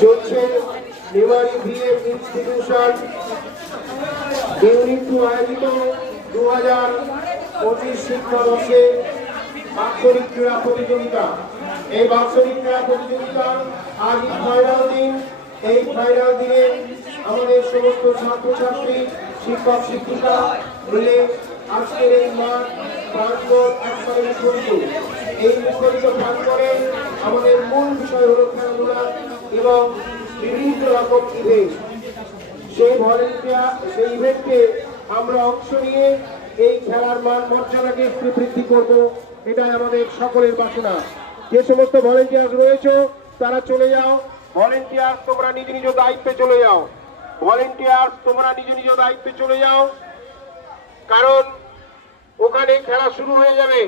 চলছে Memari BM institution unit 2 আয়োজিত 2025 শিক্ষাবর্ষে বাৎসরিক ক্রীড়া প্রতিযোগিতা। এই বাৎসরিক ক্রীড়া প্রতিযোগিতা আজ ফাইনাল দিন। এই ফাইনাল দিনে আমাদের সমস্ত ছাত্রছাত্রী, শিক্ষক শিক্ষিকা মিলে আজকের এই মাঠ প্রাঙ্গণ একবারে মুখরিত। এই মুখরিত প্রাঙ্গণে আমাদের মূল বিষয় হল খেলাধুলা এবং বিভিন্ন রকম ইভেন্ট। সেই ভলেন্টিয়ার, সেই ইভেন্টে আমরা অংশ নিয়ে এই খেলার মান মর্যাদাকে একটু বৃদ্ধি করব, এটাই আমাদের সকলের বাসনা। যে সমস্ত ভলেন্টিয়ার রয়েছে তারা চলে যাও। ভলেন্টিয়ার তোমরা নিজ নিজ দায়িত্বে চলে যাও। ভলেন্টিয়ার তোমরা নিজ নিজ দায়িত্বে চলে যাও, কারণ ওখানে খেলা শুরু হয়ে যাবে।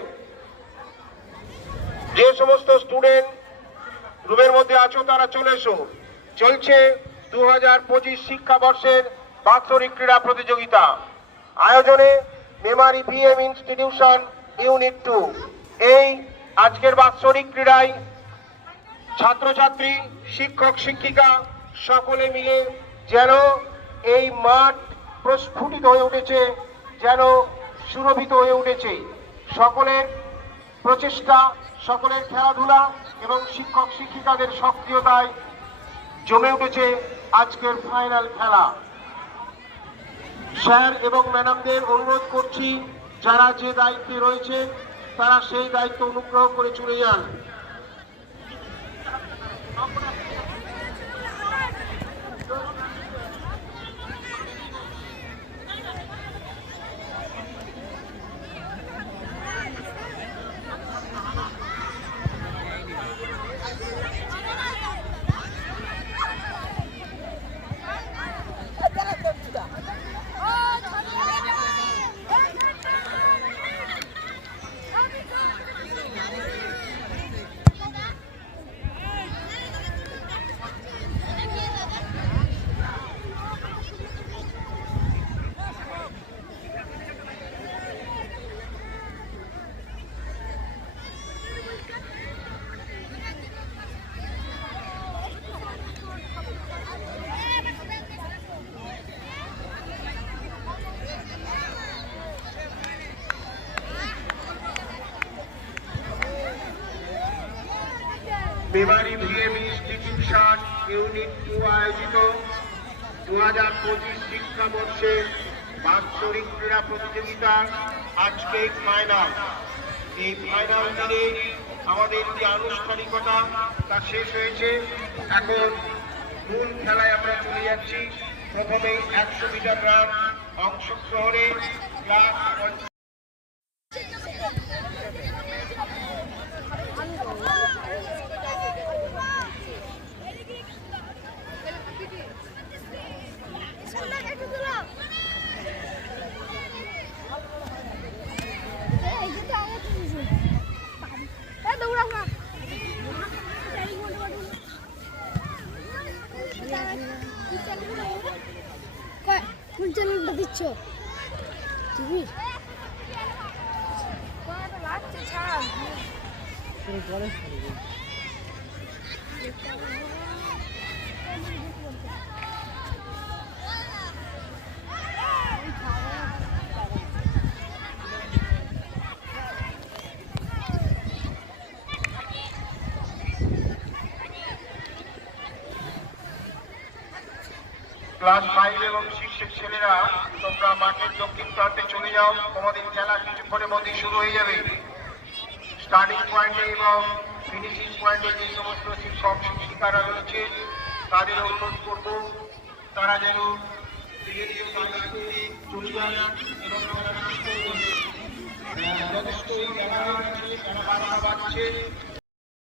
যে সমস্ত স্টুডেন্ট রুমের মধ্যে আছো তারা চলে এসো। চলছে 2025 শিক্ষাবর্ষের বাৎসরিক ক্রীড়া প্রতিযোগিতা। আয়োজনে মেমারি বিএম ইনস্টিটিউশন ইউনিট 2। এই আজকের বাৎসরিক ক্রীড়ায় ছাত্রছাত্রী, শিক্ষক শিক্ষিকা সকলে মিলে যেন এই মাঠ প্রস্ফুটিত হয়ে উঠেছে, যেন সুরভিত হয়ে উঠেছে। সকলের প্রচেষ্টা, সকলের খেলাধুলা এবং শিক্ষক শিক্ষিকাদের সক্রিয়তায় জমে উঠেছে আজকের ফাইনাল খেলা। স্যার এবং ম্যাডামদের অনুরোধ করছি, যারা যে দায়িত্বে রয়েছে তারা সেই দায়িত্ব অনুগ্রহ করে চলে যান। মেমারি বিএম ইনস্টিটিউশন ইউনিট 2 আয়োজিত 2025 শিক্ষাবর্ষের বাৎসরিক ক্রীড়া প্রতিযোগিতা আজকে ফাইনাল। এই ফাইনাল দিনে আমাদের যে আনুষ্ঠানিকতা তা শেষ হয়েছে। এখন মূল খেলায় আমরা চলে যাচ্ছি। প্রথমে 100 মিটার রান অংশগ্রহণে ক্লাস দিচ্ছ তুমি ক্লাস 5 এবং 6 এর ছেলেরা তোমরা মাঠের দক্ষিণ প্রান্তে চলে যাও। তোমাদের খেলা কিছুক্ষণের মধ্যেই শুরু হয়ে যাবে। স্টার্টিং পয়েন্টে এবং ফিনিশিং পয়েন্টে যে সমস্ত শিক্ষক শিক্ষিকারা রয়েছে তাদের অনুরোধ করব তারা যেন চলে যান এবং যথেষ্ট এই খেলা তারা বারোটা বাজছে।